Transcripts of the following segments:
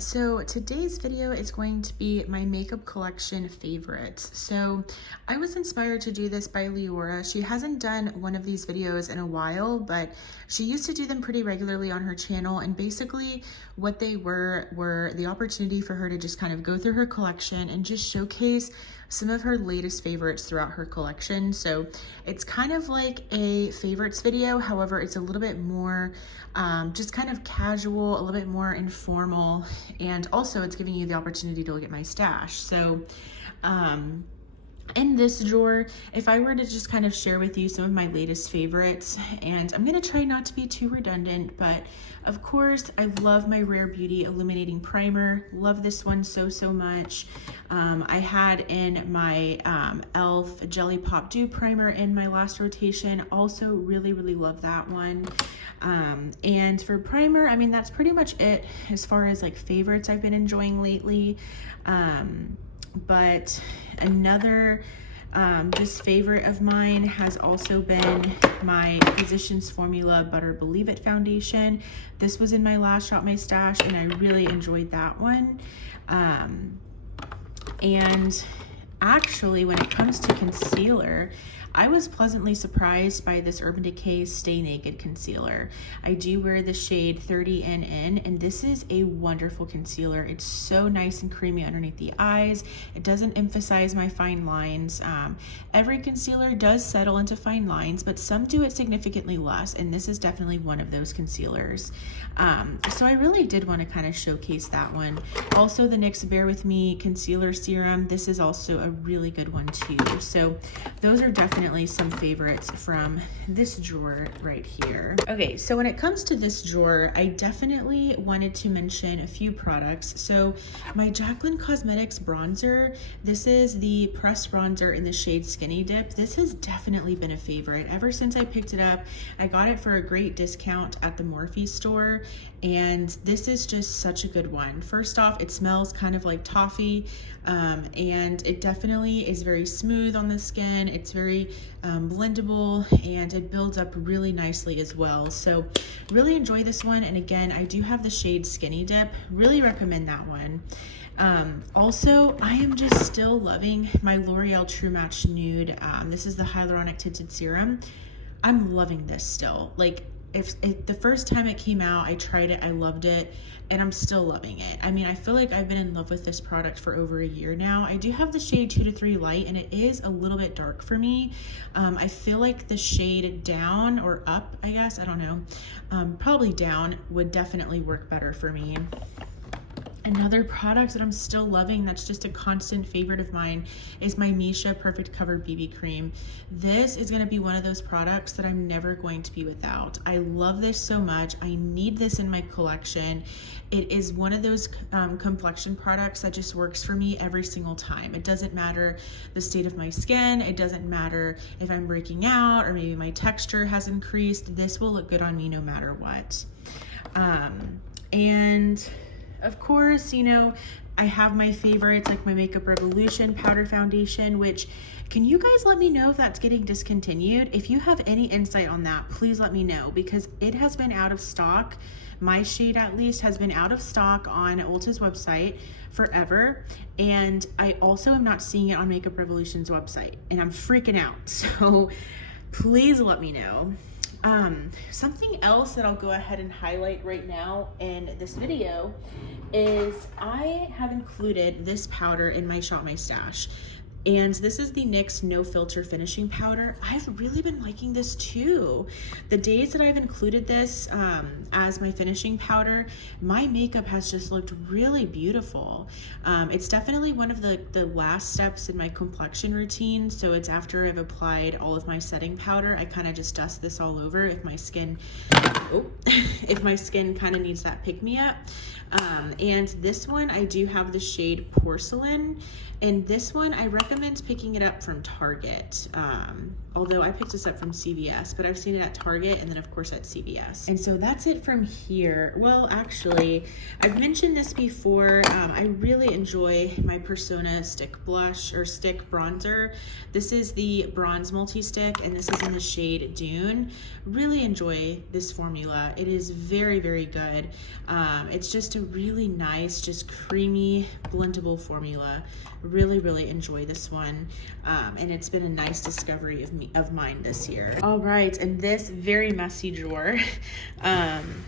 So today's video is going to be my makeup collection favorites. So I was inspired to do this by Leora. She hasn't done one of these videos in a while, but she used to do them pretty regularly on her channel. And basically what they were the opportunity for her to just kind of go through her collection and just showcase some of her latest favorites throughout her collection. So it's kind of like a favorites video. However, it's a little bit more just kind of casual, a little bit more informal, and also it's giving you the opportunity to look at my stash. So in this drawer, if I were to just kind of share with you some of my latest favorites, and I'm gonna try not to be too redundant, but of course, I love my Rare Beauty Illuminating Primer. Love this one so much. I had in my e.l.f. Jelly Pop Dew Primer in my last rotation. Also really love that one. And for primer, I mean, that's pretty much it as far as like favorites I've been enjoying lately. But another just favorite of mine has also been my Physicians Formula Butter Believe It foundation. This was in my last Shop My Stash and I really enjoyed that one. And actually, when it comes to concealer, I was pleasantly surprised by this Urban Decay Stay Naked concealer. I do wear the shade 30NN, and this is a wonderful concealer. It's so nice and creamy underneath the eyes. It doesn't emphasize my fine lines. Every concealer does settle into fine lines, but some do it significantly less, and this is definitely one of those concealers. So I really did want to kind of showcase that one. Also, the NYX Bear With Me Concealer Serum. This is also a really good one too. So those are definitely some favorites from this drawer right here. Okay, so when it comes to this drawer, I definitely wanted to mention a few products. So my Jaclyn Cosmetics bronzer, this is the pressed bronzer in the shade Skinny Dip. This has definitely been a favorite. Ever since I picked it up, I got it for a great discount at the Morphe store, and this is just such a good one. First off, it smells kind of like toffee, and it definitely is very smooth on the skin. It's very blendable, and it builds up really nicely as well. So really enjoy this one. And again, I do have the shade Skinny Dip. Really recommend that one. Also, I am just still loving my L'Oreal True Match Nude. This is the hyaluronic tinted serum. I'm loving this still. Like, if the first time it came out, I tried it, I loved it, and I'm still loving it. I mean, I feel like I've been in love with this product for over a year now. I do have the shade 2 to 3 light, and it is a little bit dark for me. I feel like the shade down or up, I guess, I don't know, probably down would definitely work better for me. Another product that I'm still loving, that's just a constant favorite of mine, is my Misha Perfect Cover BB Cream. This is going to be one of those products that I'm never going to be without. I love this so much. I need this in my collection. It is one of those complexion products that just works for me every single time. It doesn't matter the state of my skin. It doesn't matter if I'm breaking out or maybe my texture has increased. This will look good on me no matter what. And of course, you know, I have my favorites like my Makeup Revolution powder foundation, which, can you guys let me know if that's getting discontinued? If you have any insight on that, please let me know, because it has been out of stock. My shade, at least, has been out of stock on Ulta's website forever, and I also am not seeing it on Makeup Revolution's website, and I'm freaking out. So please let me know. Something else that I'll go ahead and highlight right now in this video is I have included this powder in my Shop My Stash. And this is the NYX No Filter Finishing Powder. I've really been liking this too. The days that I've included this as my finishing powder, my makeup has just looked really beautiful. It's definitely one of the last steps in my complexion routine. So it's after I've applied all of my setting powder, I kind of just dust this all over if my skin, if my skin kind of needs that pick-me-up. And this one, I do have the shade Porcelain. And this one, I recommend recommend picking it up from Target. Although I picked this up from CVS, but I've seen it at Target and then of course at CVS. And so that's it from here. Well, actually, I've mentioned this before. I really enjoy my Persona stick blush or stick bronzer. This is the Bronze Multi-Stick and this is in the shade Dune. Really enjoy this formula. It is very, very good. It's just a really nice, just creamy, blendable formula. Really, really enjoy this one. And it's been a nice discovery of mine this year. All right, and this very messy drawer,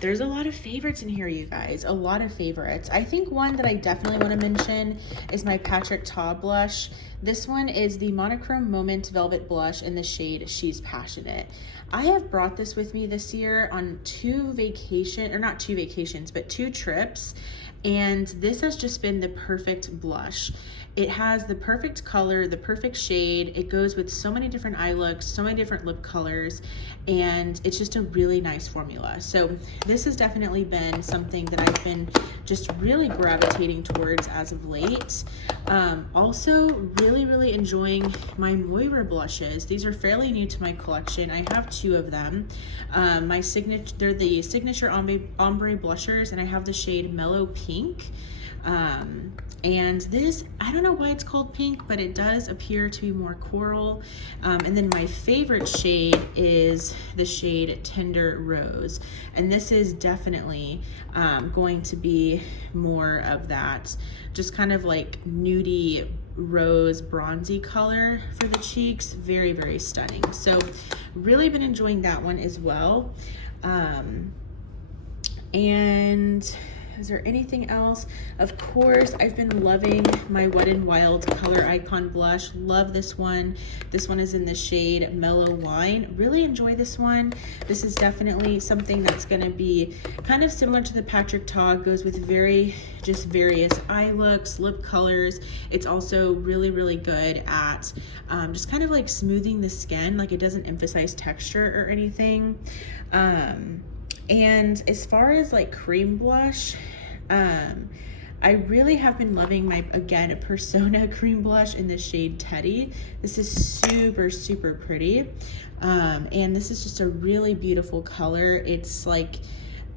there's a lot of favorites in here, you guys, a lot of favorites. I think one that I definitely want to mention is my Patrick Ta blush. This one is the Monochrome Moment Velvet Blush in the shade She's Passionate. I have brought this with me this year on two trips, and this has just been the perfect blush. It has the perfect color, the perfect shade. It goes with so many different eye looks, so many different lip colors, and it's just a really nice formula. So this has definitely been something that I've been just really gravitating towards as of late. Also really, really enjoying my Moira blushes. These are fairly new to my collection. I have two of them. They're the Signature Ombre blushers, and I have the shade Mellow Pink. And this, I don't know why it's called pink, but it does appear to be more coral. And then my favorite shade is the shade Tender Rose. And this is definitely going to be more of that, just kind of like nudie rose bronzy color for the cheeks. Very, very stunning. So really been enjoying that one as well. And is there anything else? Of course, I've been loving my Wet n Wild Color Icon blush. Love this one. This one is in the shade Mellow Wine. Really enjoy this one. This is definitely something that's going to be kind of similar to the Patrick Ta. Goes with just various eye looks, lip colors. It's also really, really good at just kind of like smoothing the skin. Like, it doesn't emphasize texture or anything. And as far as like cream blush, I really have been loving my, again, a Persona cream blush in the shade Teddy. This is super, super pretty. And this is just a really beautiful color. It's like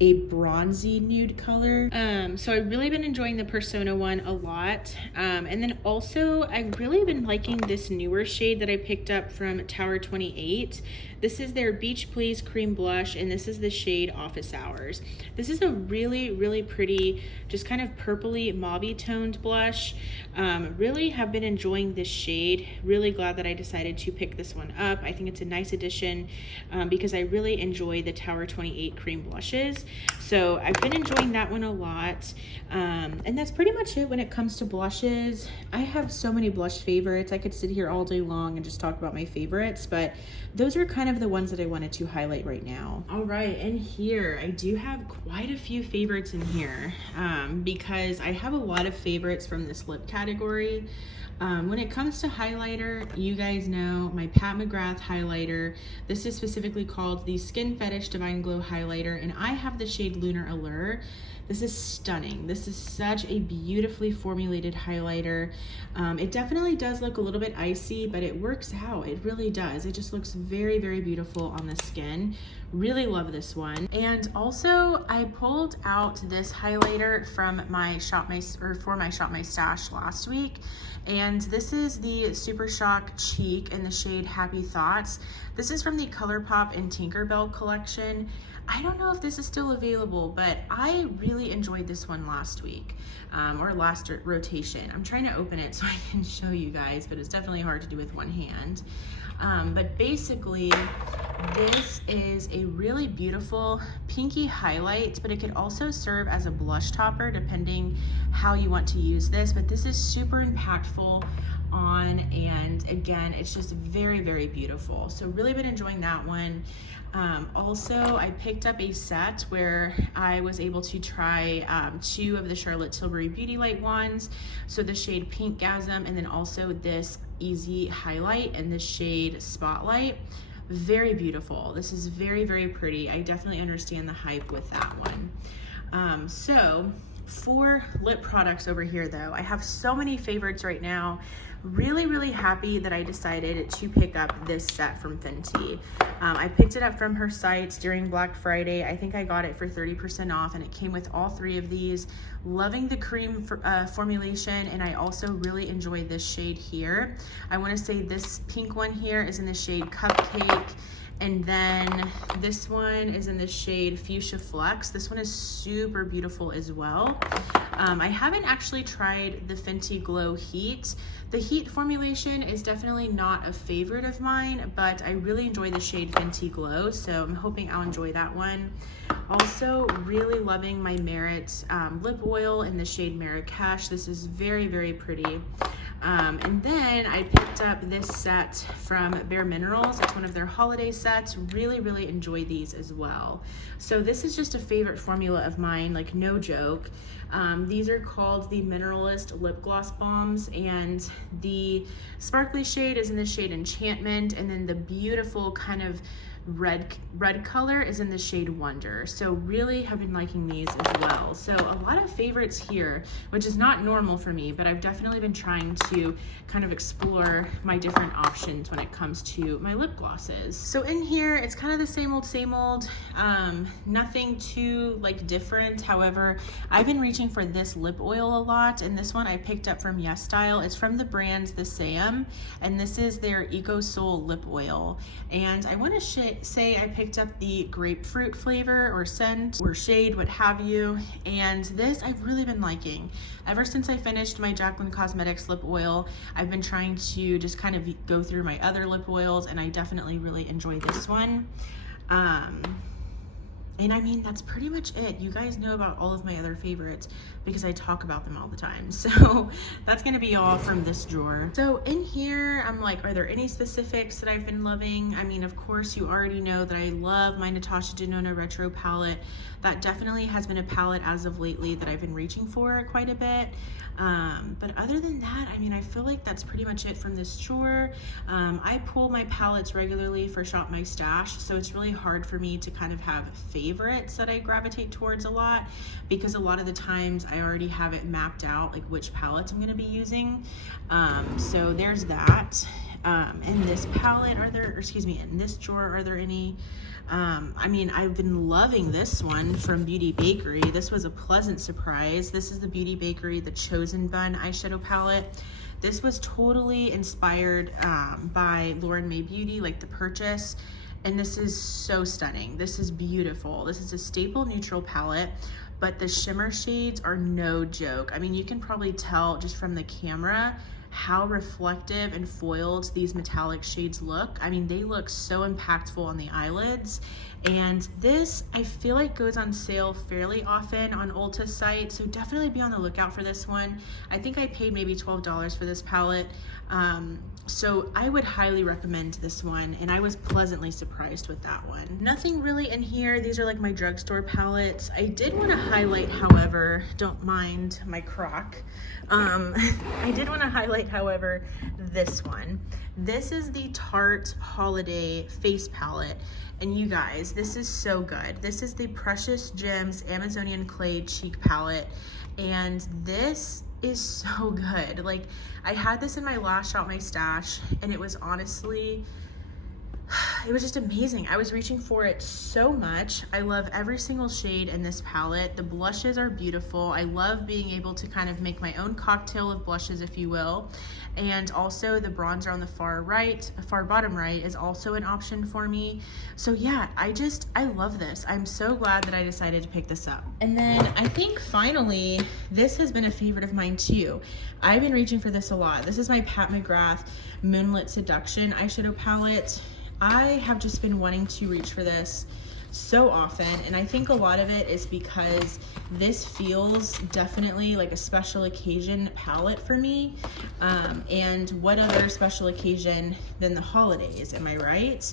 a bronzy nude color. So I've really been enjoying the Persona one a lot. And then also I've really been liking this newer shade that I picked up from Tower 28. This is their Beach Please Cream Blush, and this is the shade Office Hours. This is a really, really pretty, just kind of purpley, mauvey toned blush. Really have been enjoying this shade. Really glad that I decided to pick this one up. I think it's a nice addition because I really enjoy the Tower 28 cream blushes. So I've been enjoying that one a lot. And that's pretty much it when it comes to blushes. I have so many blush favorites. I could sit here all day long and just talk about my favorites, but those are kind of the ones that I wanted to highlight right now. All right, and here I do have quite a few favorites in here because I have a lot of favorites from this lip category. When it comes to highlighter, you guys know my Pat McGrath highlighter. This is specifically called the Skin Fetish Divine Glow highlighter, and I have the shade Lunar Allure. This is stunning. This is such a beautifully formulated highlighter. It definitely does look a little bit icy, but it works out. It really does. It just looks very, very beautiful on the skin. Really love this one. And also I pulled out this highlighter from my Shop My Stash last week. And this is the Super Shock Cheek in the shade Happy Thoughts. This is from the ColourPop and Tinkerbell collection. I don't know if this is still available, but I really enjoyed this one last week, or last rotation. I'm trying to open it so I can show you guys, but it's definitely hard to do with one hand. But basically, this is a really beautiful pinky highlight, but it could also serve as a blush topper depending how you want to use this. But this is super impactful on, and again, it's just very, very beautiful. So really been enjoying that one. Also, I picked up a set where I was able to try 2 of the Charlotte Tilbury Beauty Light ones. So the shade Pinkgasm, and then also this Easy Highlight and the shade Spotlight. Very beautiful. This is very, very pretty. I definitely understand the hype with that one. So for lip products over here though, I have so many favorites right now. really happy that I decided to pick up this set from Fenty. I picked it up from her site during Black Friday. I think I got it for 30% off, and it came with all 3 of these. Loving the cream formulation, and I also really enjoy this shade here. I want to say this pink one here is in the shade Cupcake, and then this one is in the shade Fuchsia Flex. This one is super beautiful as well. I haven't actually tried the Fenty Glow Heat. The Heat formulation is definitely not a favorite of mine, but I really enjoy the shade Fenty Glow, so I'm hoping I'll enjoy that one. Also, really loving my Merit lip oil in the shade Marrakesh. This is very pretty. And then I picked up this set from Bare Minerals. It's one of their holiday sets. Really enjoy these as well. So this is just a favorite formula of mine, like no joke. These are called the Mineralist Lip Gloss Bombs, and the sparkly shade is in the shade Enchantment, and then the beautiful kind of red color is in the shade Wonder. So really have been liking these as well. So a lot of favorites here, which is not normal for me, but I've definitely been trying to kind of explore my different options when it comes to my lip glosses. So in here, it's kind of the same old, nothing too like different. However, I've been reaching for this lip oil a lot, and this one I picked up from Yes Style. It's from the brand The Sam, and this is their Eco Soul lip oil. And I want to say I picked up the grapefruit flavor or scent or shade, what have you, and this I've really been liking. Ever since I finished my Jaclyn Cosmetics lip oil, I've been trying to just kind of go through my other lip oils, and I definitely really enjoy this one. And I mean, that's pretty much it. You guys know about all of my other favorites because I talk about them all the time. So that's gonna be all from this drawer. So in here, I'm like, are there any specifics that I've been loving? I mean, of course, you already know that I love my Natasha Denona Retro palette. That definitely has been a palette as of lately that I've been reaching for quite a bit. But other than that, I mean, I feel like that's pretty much it from this drawer. I pull my palettes regularly for Shop My Stash, so it's really hard for me to kind of have favorites that I gravitate towards a lot, because a lot of the times I already have it mapped out, like which palettes I'm going to be using. So there's that. In this palette, in this drawer, are there any? I mean, I've been loving this one from Beauty Bakery. This was a pleasant surprise. This is the Beauty Bakery, the Chosen Bun eyeshadow palette. This was totally inspired by Lauren May Beauty, like the purchase. And this is so stunning. This is beautiful. This is a staple neutral palette, but the shimmer shades are no joke. I mean, you can probably tell just from the camera how reflective and foiled these metallic shades look. I mean, they look so impactful on the eyelids. And this, I feel like, goes on sale fairly often on Ulta's site, so definitely be on the lookout for this one. I think I paid maybe $12 for this palette. So I would highly recommend this one, and I was pleasantly surprised with that one. Nothing really in here. These are like my drugstore palettes. I did want to highlight, however, don't mind my crock. I did want to highlight, however, this one. This is the Tarte Holiday Face Palette. And you guys, this is so good. This is the Precious Gems Amazonian Clay Cheek Palette. And this is so good. Like, I had this in my last Shop My Stash, and it was honestly, it was just amazing. I was reaching for it so much. I love every single shade in this palette. The blushes are beautiful. I love being able to kind of make my own cocktail of blushes, if you will. And also the bronzer on the far bottom right is also an option for me. So yeah, I love this. I'm so glad that I decided to pick this up. And then I think finally, this has been a favorite of mine too. I've been reaching for this a lot. This is my Pat McGrath Moonlit Seduction eyeshadow palette. I have just been wanting to reach for this so often, and I think a lot of it is because this feels definitely like a special occasion palette for me. And what other special occasion than the holidays, am I right?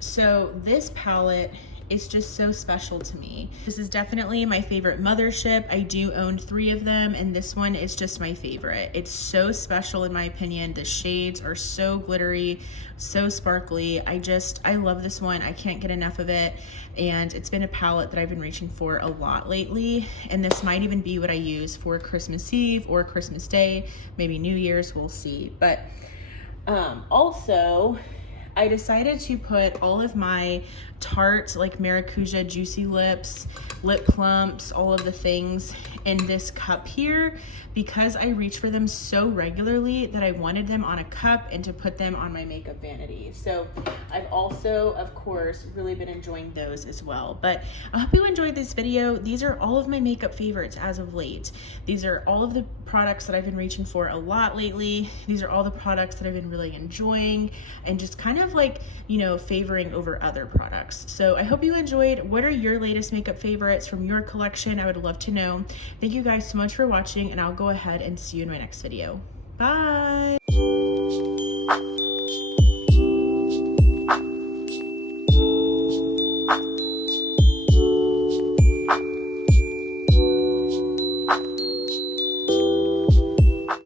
So this palette it's just so special to me. This is definitely my favorite mothership. I do own 3 of them, and this one is just my favorite. It's so special in my opinion. The shades are so glittery, so sparkly. I love this one. I can't get enough of it, and it's been a palette that I've been reaching for a lot lately, and this might even be what I use for Christmas Eve or Christmas Day, maybe New Year's, we'll see. But also, I decided to put all of my Tarte, like Maracuja Juicy Lips, lip plumps, all of the things in this cup here because I reach for them so regularly that I wanted them on a cup and to put them on my makeup vanity. So I've also, of course, really been enjoying those as well. But I hope you enjoyed this video. These are all of my makeup favorites as of late. These are all of the products that I've been reaching for a lot lately. These are all the products that I've been really enjoying and just kind of like, you know, favoring over other products. So I hope you enjoyed. What are your latest makeup favorites from your collection? I would love to know. Thank you guys so much for watching, and I'll go ahead and see you in my next video. Bye.